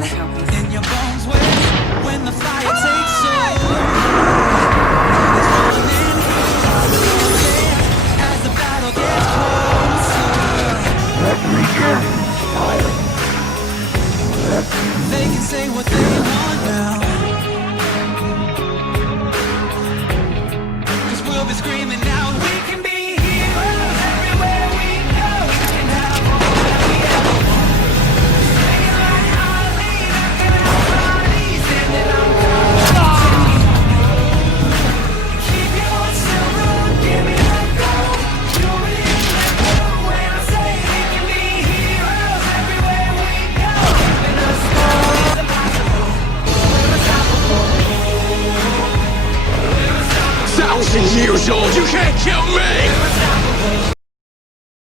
burn in your bones when the fire takes over. As the battle gets closer, they can say what they want now, 'cause we'll be screaming out, we can be heroes everywhere we go. We can have all that we ever want. Singing like Harley, rocking our bodies, standing on top. Keep your heart still run, give me that gold. You'll really let go when I say we can be heroes everywhere we go. When the sky is impossible, we're unstoppable. 1,000 years old, you can't kill me!